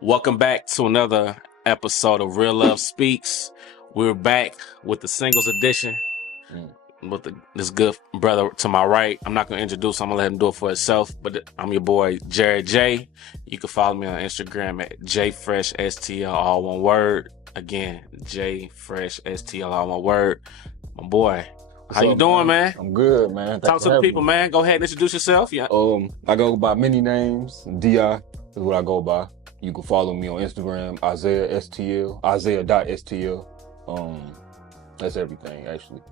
Welcome back to another episode of Real Love Speaks. We're back with the singles edition with this good brother to my right. I'm not going to introduce him. I'm going to let him do it for himself. But I'm your boy, Jared J. You can follow me on Instagram at JFreshSTL, all one word. Again, JFreshSTL, all one word. My boy, What's how you up, doing, man? I'm good, man. Talk to the people, man. Go ahead and introduce yourself. Yeah. I go by many names. D.I. is what I go by. You can follow me on Instagram, Isaiah STL, Isaiah.STL. That's everything, actually.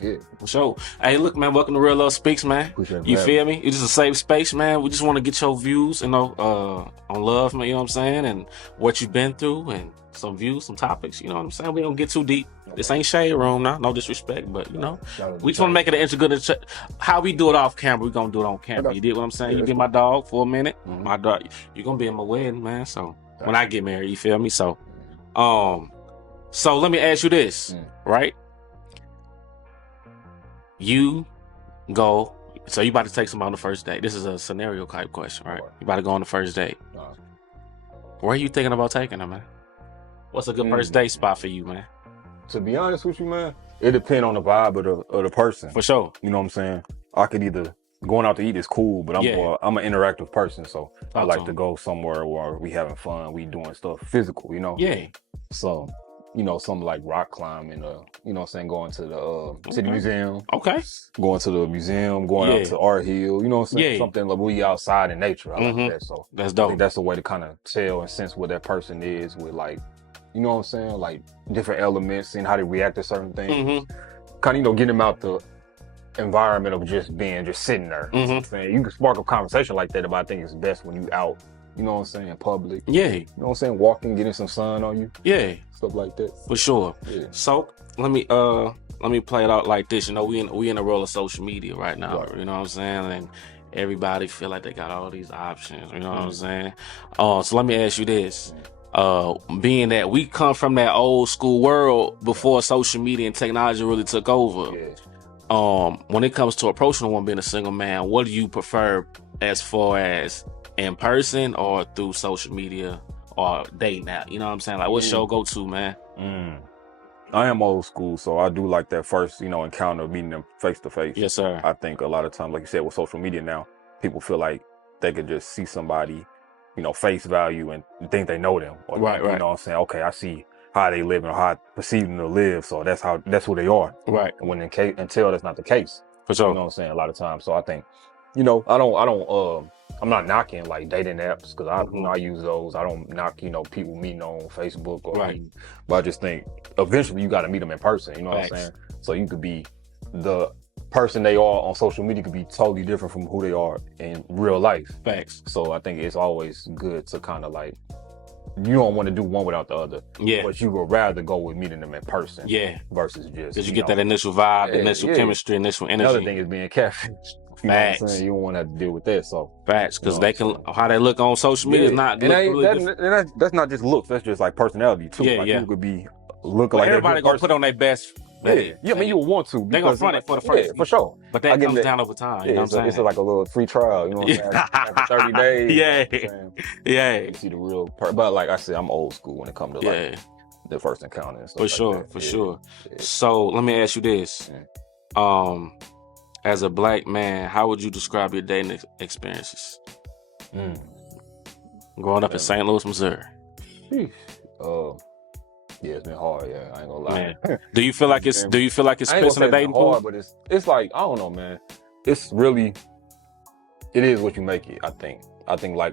Yeah. For sure. Hey, look, man, welcome to Real Love Speaks, man. Appreciate You it. feel me? It's just a safe space, man. We just want to get your views, on love, man, you know what I'm saying? And what you've been through and some views, some topics, you know what I'm saying? We don't get too deep. This ain't shade room now, no disrespect, but, we just want to make it an good. How we do it off camera, we going to do it on camera. You did what I'm saying? You be my dog for a minute. Mm-hmm. My dog, you're going to be in my wedding, man. So when I get married, you feel me? So let me ask you this, right? You go, so you about to take somebody on the first date. This is a scenario type question, right? You about to go on the first date. Where are you thinking about taking them, man? What's a good first date spot for you, man? To be honest with you, man, it depends on the vibe of the person. For sure. You know what I'm saying? I could either going out to eat is cool, but I'm an interactive person, so I like to go somewhere where we having fun, we doing stuff physical, you know? Yeah. So, something like rock climbing, going to the city museum. Okay. Going to the museum, going out to Art Hill, you know what I'm saying? Something like we outside in nature. I like that. So that's dope. I think that's a way to kind of tell and sense what that person is with, like, you know what I'm saying? Like different elements, seeing how they react to certain things. Kind of, get them out the environment of just sitting there. You know what I'm saying? You can spark a conversation like that, but I think it's best when you out, you know what I'm saying, public. Yeah. You know what I'm saying? Walking, getting some sun on you. Yeah. Stuff like that. For sure. Yeah. So let me play it out like this. We in a role of social media right now. Right. You know what I'm saying? And everybody feel like they got all these options. You know what I'm saying? So let me ask you this. Being that we come from that old school world before social media and technology really took over. Yeah. When it comes to approaching one being a single man, what do you prefer as far as in person or through social media or dating app? You know what I'm saying? Like, what's your go-to, man? I am old school, so I do like that first, encounter, meeting them face to face. Yes, sir. I think a lot of times, like you said, with social media now, people feel like they could just see somebody, face value and think they know them. Or, right. You know what I'm saying? Okay, I see how they live and how I perceive them to live, so that's who they are. Right. And until that's not the case. For sure. You know what I'm saying? A lot of times. So I think, I'm not knocking like dating apps because I use those. I don't knock, people meeting on Facebook or but I just think eventually you got to meet them in person. You know what I'm saying? So you could be the person they are on social media could be totally different from who they are in real life. Facts. So I think it's always good to kind of like, you don't want to do one without the other. Yeah. But you would rather go with meeting them in person. Yeah. Versus just because you get that initial vibe, initial chemistry, initial energy. Another thing is being catfish. You know what I'm saying? You don't want to have to deal with that. So facts, because they can how they look on social media is not. That's not just looks. That's just like personality too. Yeah, like yeah. You could be looking like everybody gonna put on their best. Yeah, I mean you would want to. They gonna front it for the first. Yeah, for sure. But that comes down over time. You know what I'm saying? It's like a little free trial. You know what I'm saying? After 30 days. Yeah. You see the real part. But like I said, I'm old school when it comes to like the first encounter and stuff. For sure. So let me ask you this. As a black man, how would you describe your dating experiences? Growing up in St. Louis, Missouri. Yeah, it's been hard. Yeah, I ain't gonna lie. Man. Do you feel like it's spits in the dating pool? But it's like I don't know, man. It's really it is what you make it. I think like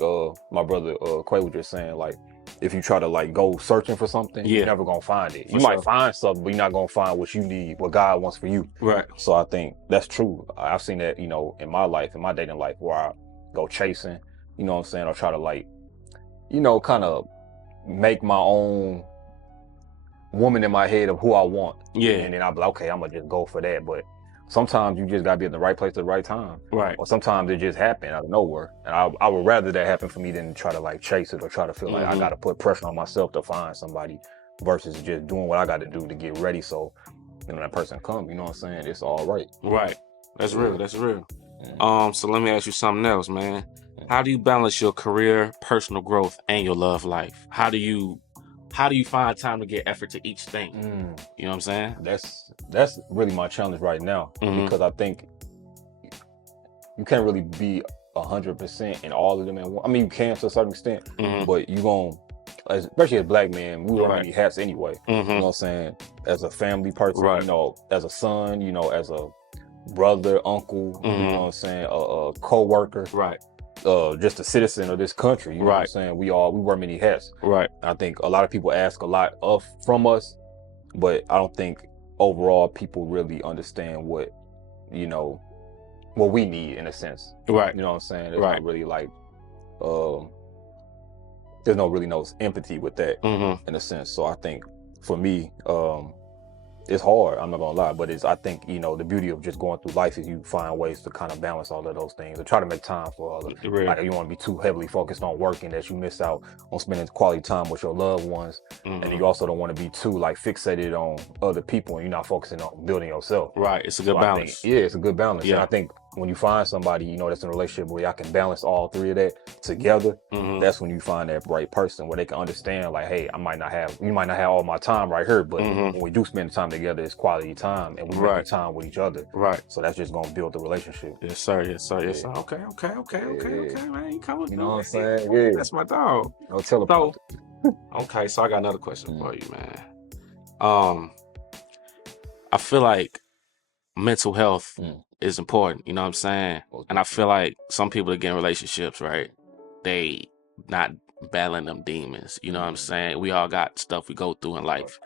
my brother Quay was just saying, like if you try to like go searching for something, you're never gonna find it. You might find something, but you're not gonna find what you need, what God wants for you. Right. So I think that's true. I've seen that, in my life, in my dating life, where I go chasing, you know what I'm saying, or try to like, kind of make my own woman in my head of who I want. Yeah. And then I'll be like, okay, I'm gonna just go for that. But sometimes you just gotta be in the right place at the right time. Right. Or sometimes it just happen out of nowhere. And I would rather that happen for me than try to like chase it or try to feel like I gotta put pressure on myself to find somebody versus just doing what I gotta do to get ready. So, that person come, you know what I'm saying? It's all right. Right. That's real. That's real. So let me ask you something else, man. How do you balance your career, personal growth, and your love life? How do you find time to get effort to each thing? You know what I'm saying? That's really my challenge right now, because I think you can't really be 100% in all of them. I mean, you can to a certain extent, but you gon', especially as Black men, we wear many hats anyway. You know what I'm saying? As a family person, you know, as a son, you know, as a brother, uncle, you know what I'm saying, a co-worker, just a citizen of this country. You know what I'm saying? We wear many hats. I think a lot of people ask a lot from us, but I don't think overall people really understand what, you know, what we need in a sense. You know what I'm saying? It's not really like, there's no empathy with that in a sense. So I think for me, it's hard, I'm not gonna lie, but I think, you know, the beauty of just going through life is you find ways to kind of balance all of those things and try to make time for all of it. Like, you want to be too heavily focused on working that you miss out on spending quality time with your loved ones. And you also don't want to be too like fixated on other people and you're not focusing on building yourself. It's a good balance. It's a good balance. And I think when you find somebody, you know, that's in a relationship where y'all can balance all three of that together, that's when you find that right person where they can understand, like, hey, you might not have all my time right here, but when we do spend time together, it's quality time and we make time with each other. So that's just gonna build the relationship. Yes, sir. Okay, man. You coming? You know what I'm saying? Yeah. That's my dog. I'll tell about it. Okay, so I got another question for you, man. I feel like mental health is important, you know what I'm saying? And I feel like some people that get in relationships, right, they not battling them demons, you know what I'm saying? We all got stuff we go through in life.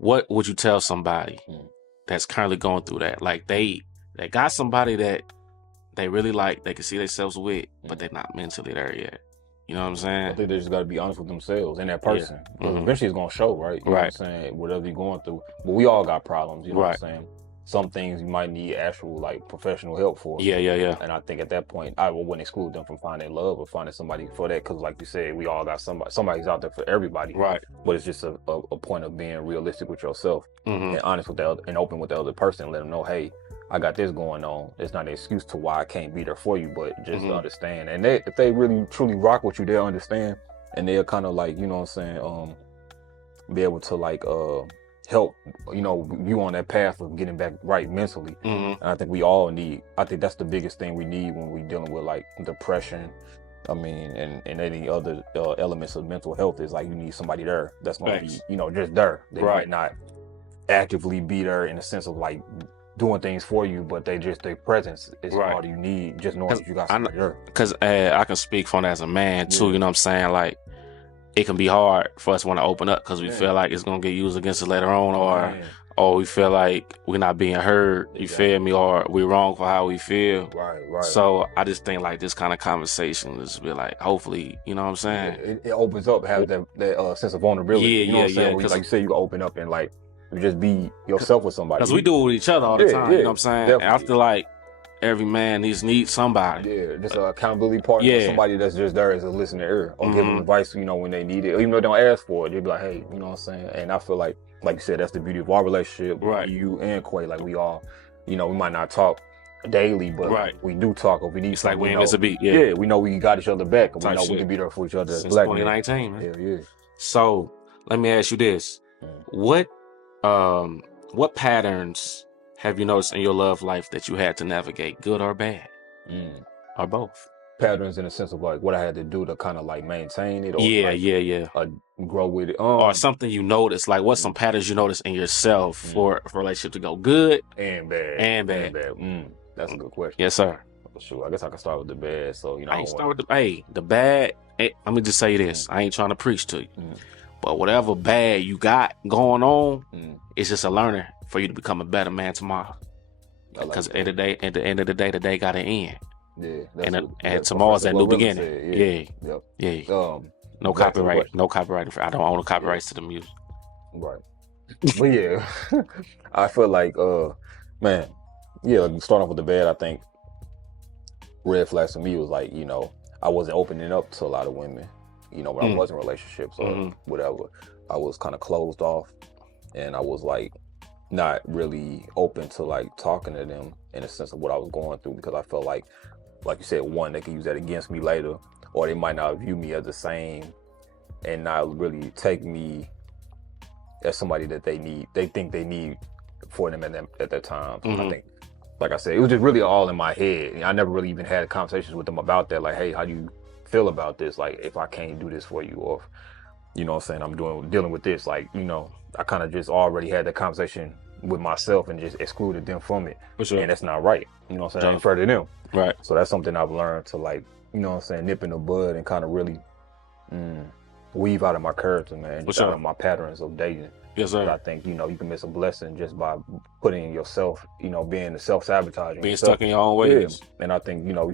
What would you tell somebody that's currently going through that? Like they got somebody that they really like, they can see themselves with, but they're not mentally there yet. You know what I'm saying? I think they just got to be honest with themselves and that person. Because eventually it's going to show, right? You know what I'm saying? Whatever you're going through. But we all got problems, you know what I'm saying? Some things you might need actual, like, professional help for. And I think at that point, I wouldn't exclude them from finding love or finding somebody for that. Because like you said, we all got somebody's out there for everybody. But it's just a point of being realistic with yourself and honest with the other, and open with the other person and let them know, hey, I got this going on. It's not an excuse to why I can't be there for you, but just to understand. And if they really truly rock with you, they'll understand, and they'll kind of like, you know what I'm saying, be able to like help, you know, you on that path of getting back right mentally. And I think we all need. I think that's the biggest thing we need when we're dealing with like depression. I mean, and any other elements of mental health is like you need somebody there that's gonna be, you know, just there. They might not actively be there in the sense of like doing things for you, but their presence is all you need. Just knowing that you got somebody there. Because I can speak from that as a man too. You know what I'm saying? Like, it can be hard for us to want to open up because we feel like it's gonna get used against us later on, or we feel like we're not being heard. You feel me? Or we're wrong for how we feel. So I just think like this kind of conversation is be like, hopefully, you know what I'm saying? It opens up, have that sense of vulnerability. You know what I'm saying? Like you say, you can open up and like. You just be yourself with somebody. Because we do it with each other all the time, you know what I'm saying? And I feel like every man needs somebody. Just an accountability partner, somebody that's just there as a listening ear, or give them advice, you know, when they need it. Or even though they don't ask for it, they'll be like, hey, you know what I'm saying? And I feel like you said, that's the beauty of our relationship, you and Quay. Like we all, you know, we might not talk daily, but we do talk. If we need something, like we miss a beat. We know we got each other back. We know we can be there for each other. Since 2019, man. So let me ask you this. What patterns have you noticed in your love life that you had to navigate, good or bad? Or both? Patterns in the sense of like what I had to do to kind of like maintain it, or grow with it. Or something you noticed, like what's some patterns you noticed in yourself for a relationship to go good and bad? That's a good question. Yes, sir. Sure. I guess I can start with the bad. So, you know, the bad. Let me just say this. I ain't trying to preach to you. But whatever bad you got going on, it's just a learner for you to become a better man tomorrow. Because at the end of the day, the day got to end. And tomorrow's that new beginning. No copyright. No copyright. I don't own the copyrights to the music. Right. But I feel like, starting off with the bad, I think red flags for me was like, you know, I wasn't opening up to a lot of women. You know, when I was in relationships or whatever, I was kind of closed off, and I was like not really open to like talking to them in a sense of what I was going through, because I felt like like you said, one, they can use that against me later, or they might not view me as the same and not really take me as somebody that they think they need for them at that time. So I think, like I said, it was just really all in my head. I never really even had conversations with them about that. Like, hey, how do you feel about this? Like, if I can't do this for you, or, you know what I'm saying, I'm dealing with this. Like, you know, I kind of just already had that conversation with myself and just excluded them from it. For sure. And that's not right. You know what I'm saying? I ain't fair to them. Right. So that's something I've learned to, like, you know what I'm saying, nip in the bud and kind of really weave out of my character, man. Just out of my patterns of dating. Yes, sir. I think, you know, you can miss a blessing just by putting yourself, you know, being the self-sabotaging. Being stuck in your own ways. Yeah. And I think, you know,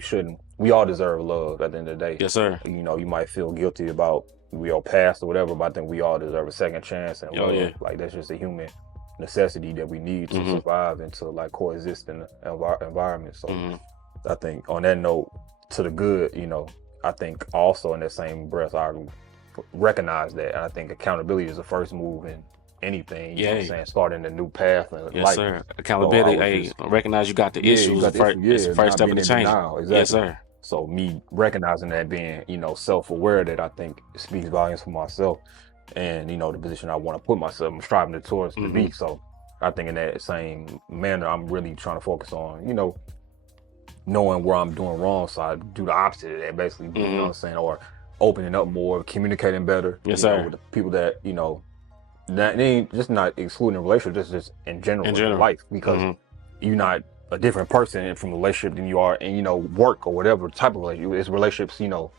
we all deserve love at the end of the day. Yes, sir. You know, you might feel guilty about your past or whatever, but I think we all deserve a second chance and love. Yeah. Like, that's just a human necessity that we need to survive and to, like, coexist in the environment. So I think on that note, to the good, you know, I think also in that same breath, I recognize that. And I think accountability is the first move in anything, you know what I'm saying, starting a new path in life. Yes, sir. Accountability, recognize you got the issues. It's the first step in the change. Exactly. Yes, sir. So me recognizing that, being, you know, self-aware, that I think speaks volumes for myself and, you know, the position I want to put myself, I'm striving towards to be. So I think in that same manner, I'm really trying to focus on, you know, knowing where I'm doing wrong, so I do the opposite of that, basically, you know what I'm saying, or opening up more, communicating better. Yes, sir. Know, with the people that, you know, that ain't just not excluding relationships, just in general in life, because you're not a different person from a relationship than you are in, you know, work or whatever type of relationship. It's relationships, you know,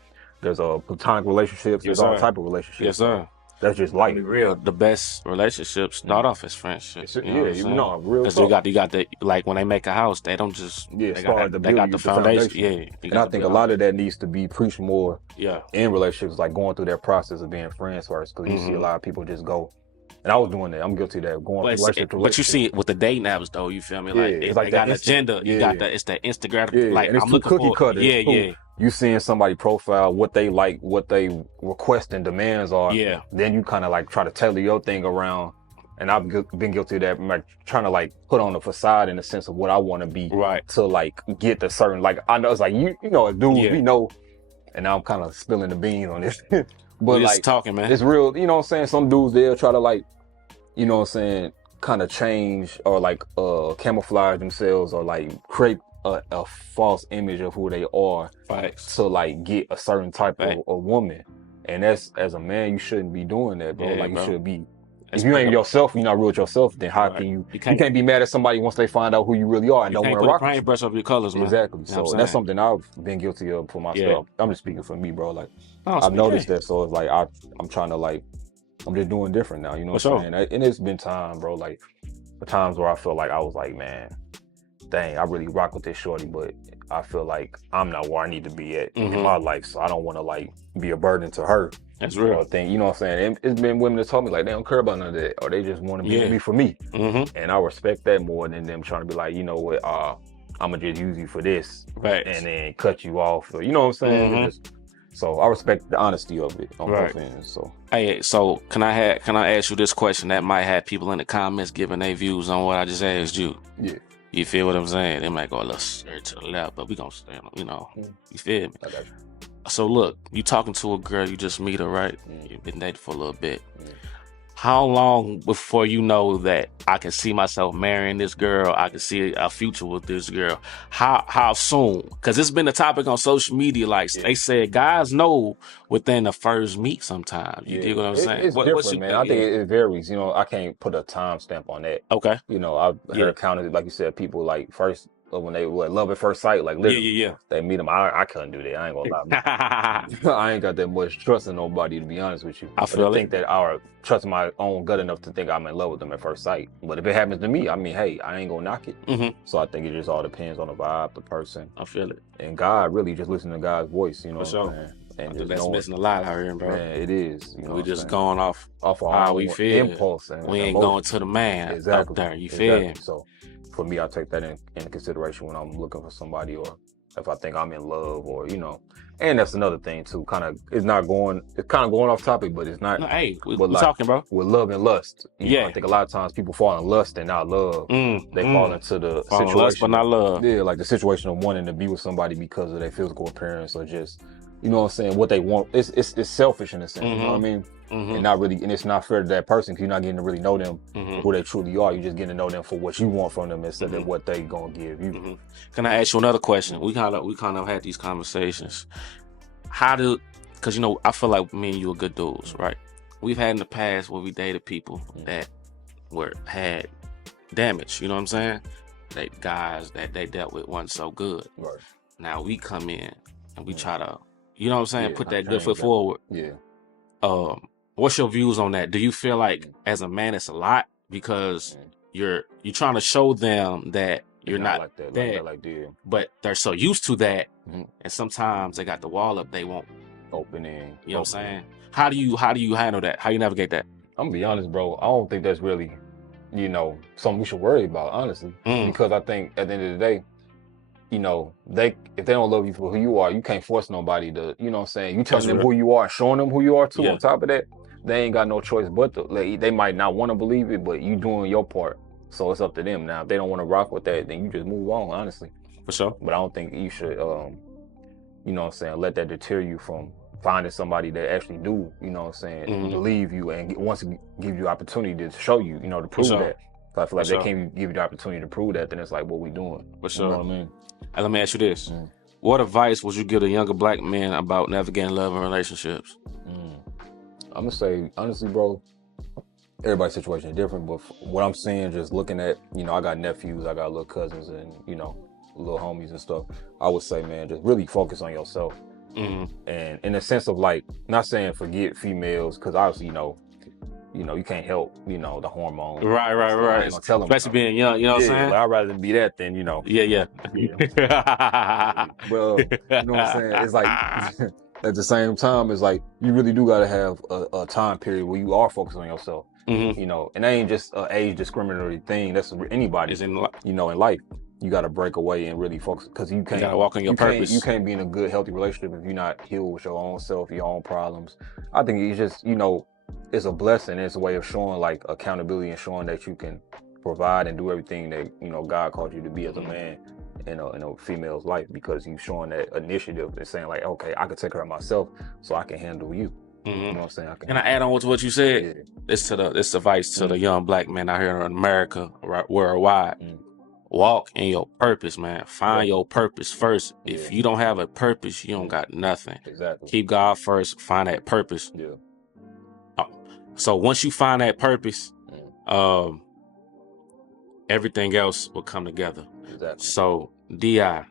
there's a platonic relationships, there's all type of relationships. Yes, sir. That's just life. Real. The best relationships start off as friendships. You know, real. Because you got the, like, when they make a house, they don't just they got the foundation. Yeah. And I think a lot of that needs to be preached more. Yeah. In relationships, like going through that process of being friends first, because you see a lot of people just go. And I was doing that. I'm guilty of that. Going from relationship to relationship. But you see it with the dating apps, though. You feel me? Like, they got an agenda. You got it's that Instagram. Like, and it's I'm looking cookie cutter. Yeah. You seeing somebody profile, what they like, what they request and demands are. Yeah. Then you kind of like try to tailor your thing around. And I've been guilty of that. I'm like trying to like put on a facade in the sense of what I want to be. Right. To like get the certain, like, I know it's like, you know, a dude, we know. And now I'm kind of spilling the beans on this. But we're like, just talking, man. It's real, you know what I'm saying? Some dudes, they'll try to like, you know what I'm saying, kind of change or like camouflage themselves or like create a false image of who they are to like get a certain type of a woman. And that's, as a man, you shouldn't be doing that, bro. You should be. If you ain't yourself, you're not real with yourself, then how can you can't be mad at somebody once they find out who you really are and don't want to rock with you. Brush up your colors, man. Exactly. So that's something I've been guilty of for myself. I'm just speaking for me, bro. Like, I've noticed that. So it's like, I'm trying to like, I'm just doing different now, you know what I'm saying? And it's been time, bro, like, the times where I feel like I was like, man, dang, I really rock with this shorty, but I feel like I'm not where I need to be at in my life, so I don't want to, like, be a burden to her. That's real. Thing, you know what I'm saying? It's been women that told me, like, they don't care about none of that, or they just want to be with me for me. And I respect that more than them trying to be like, you know what, I'm going to just use you for this, and then cut you off, or, you know what I'm saying? So I respect the honesty of it on both ends. So hey, so can I ask you this question that might have people in the comments giving their views on what I just asked you? Yeah. You feel what I'm saying? They might go a little to the left, but we gonna stand, you know. You feel me? I got you. So look, you talking to a girl, you just meet her, right? You've been dating for a little bit. How long before you know that I can see myself marrying this girl, I can see a future with this girl? How soon? Because it's been a topic on social media. Like they said, guys know within the first meet sometimes. You dig what I'm saying? It's different, man. I think it varies. You know, I can't put a time stamp on that. Okay. You know, I've heard counted, like you said, people like first, when they love at first sight, like literally, they meet them. I couldn't do that. I ain't gonna lie. I ain't got that much trust in nobody, to be honest with you. I think that I trust my own gut enough to think I'm in love with them at first sight. But if it happens to me, I mean, hey, I ain't gonna knock it. So I think it just all depends on the vibe, the person. I feel it. And God, really just listen to God's voice, you know what I'm saying? And I think that's missing a lot out here, bro. Man, it is. You know, we just going off how we feel. Impulse and we ain't emotion. going to the man up there. You feel me? So for me, I take that in consideration when I'm looking for somebody or if I think I'm in love, or and that's another thing too. It's kind of going off topic, but it's not. No, hey, we like, talking, bro. With love and lust, Yeah. I think a lot of times people fall in lust and not love. They fall into the situation, lust but not love. Yeah, like the situation of wanting to be with somebody because of their physical appearance, or just, what I'm saying, what they want. It's selfish in a sense, you know what I mean? And not really, and it's not fair to that person, because you're not getting to really know them, who they truly are. You're just getting to know them for what you want from them instead of what they gonna give you. Can I ask you another question? We kind of had these conversations. Because I feel like me and you are good dudes, right? We've had in the past where we dated people that had damage. You know what I'm saying? Guys that they dealt with wasn't so good. Right. Now we come in and we try to, you know what I'm saying, put that good foot that. forward. Yeah. What's your views on that? Do you feel like as a man it's a lot because you're trying to show them that you're not like that, but they're so used to that, and sometimes they got the wall up, they won't opening. You know what I'm saying? How do you handle that? How you navigate that? I'm gonna be honest, bro. I don't think that's really, something we should worry about, honestly. Because I think at the end of the day, if they don't love you for who you are, you can't force nobody to, you know what I'm saying? You telling them who you are, showing them who you are too. Yeah. On top of that, they ain't got no choice but to. They might not want to believe it, but you doing your part. So it's up to them. Now, if they don't want to rock with that, then you just move on, honestly. For sure. But I don't think you should, you know what I'm saying, let that deter you from finding somebody that actually do, you know what I'm saying, believe you and wants to give you opportunity to show you, to prove that. So I feel like they can't give you the opportunity to prove that, then it's like, what we doing? For sure. You know what I mean? And let me ask you this. What advice would you give to younger black men about navigating love and relationships? I'm going to say, honestly, bro, everybody's situation is different, but what I'm saying, just looking at, I got nephews, I got little cousins, and, little homies and stuff. I would say, man, just really focus on yourself. And in the sense of, like, not saying forget females, because obviously, you can't help, the hormones. Right. I ain't gonna tell them. Especially being young, you know what I'm saying? But I'd rather be that than, Yeah. Well, you know what I'm saying? It's like, at the same time, it's like, you really do gotta have a time period where you are focused on yourself. And that ain't just an age discriminatory thing. That's anybody, in life. You got to break away and really focus, because you can't. You got to walk on your purpose. You can't be in a good, healthy relationship if you're not healed with your own self, your own problems. I think it's just, it's a blessing. It's a way of showing, like, accountability and showing that you can provide and do everything that, God called you to be as a man in a female's life, because you're showing that initiative and saying, like, okay, I can take care of myself so I can handle you. You know what I'm saying? Can I add on to what you said? Yeah. It's advice to the young black men out here in America, worldwide. Walk in your purpose, man. Find your purpose first. If you don't have a purpose, you don't got nothing. Exactly. Keep God first. Find that purpose. Yeah. So once you find that purpose, everything else will come together. Exactly. So D.I., I'm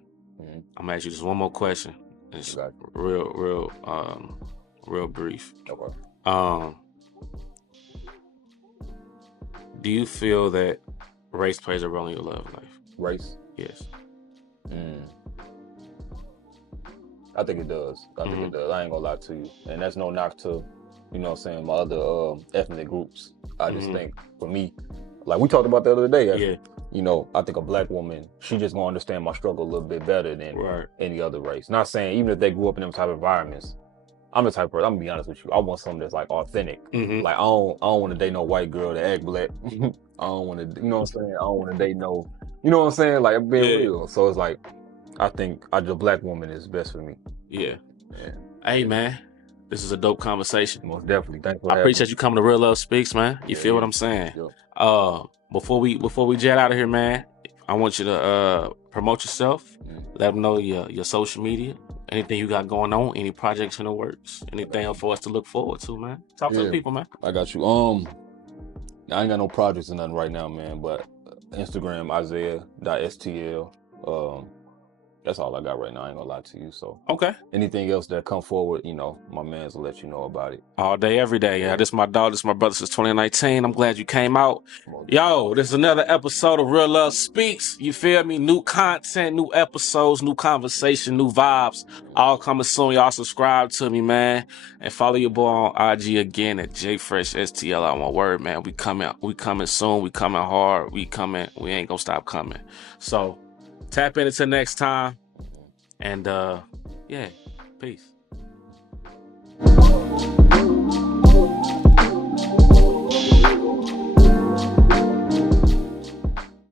gonna ask you just one more question. It's real brief. Okay. Do you feel that race plays a role in your love life? Race? Yes. I think it does. I think it does. I ain't gonna lie to you. And that's no knock to, my other ethnic groups. I just think, for me, like we talked about the other day, I think a black woman, she just gonna understand my struggle a little bit better than any other race. Not saying even if they grew up in them type of environments, I'm the type of person, I'm gonna be honest with you, I want something that's like authentic. Like I don't want to date no white girl that act black. I don't want to, you know what I'm saying? I don't want to date no, you know what I'm saying? Like, I'm being real. So it's like, I think the black woman is best for me. Yeah. Hey, man, this is a dope conversation. Most definitely. Thanks for having me. I appreciate you coming to Real Love Speaks, man. You feel what I'm saying? Yeah. Before we jet out of here, man, I want you to promote yourself. Let them know your social media. Anything you got going on, any projects in the works, anything else for us to look forward to, man. Talk to the people, man. I got you. I ain't got no projects or nothing right now, man, but Instagram, Isaiah.stl. That's all I got right now. I ain't gonna lie to you. So anything else that come forward, my mans will let you know about it. All day, every day. Yeah, this is my dog. This is my brother since 2019. I'm glad you came out. Yo, this is another episode of Real Love Speaks. You feel me? New content, new episodes, new conversation, new vibes. All coming soon. Y'all subscribe to me, man. And follow your boy on IG again at JFreshSTL. I want word, man. We coming soon. We coming hard. We ain't gonna stop coming. So tap in until next time. And yeah, peace.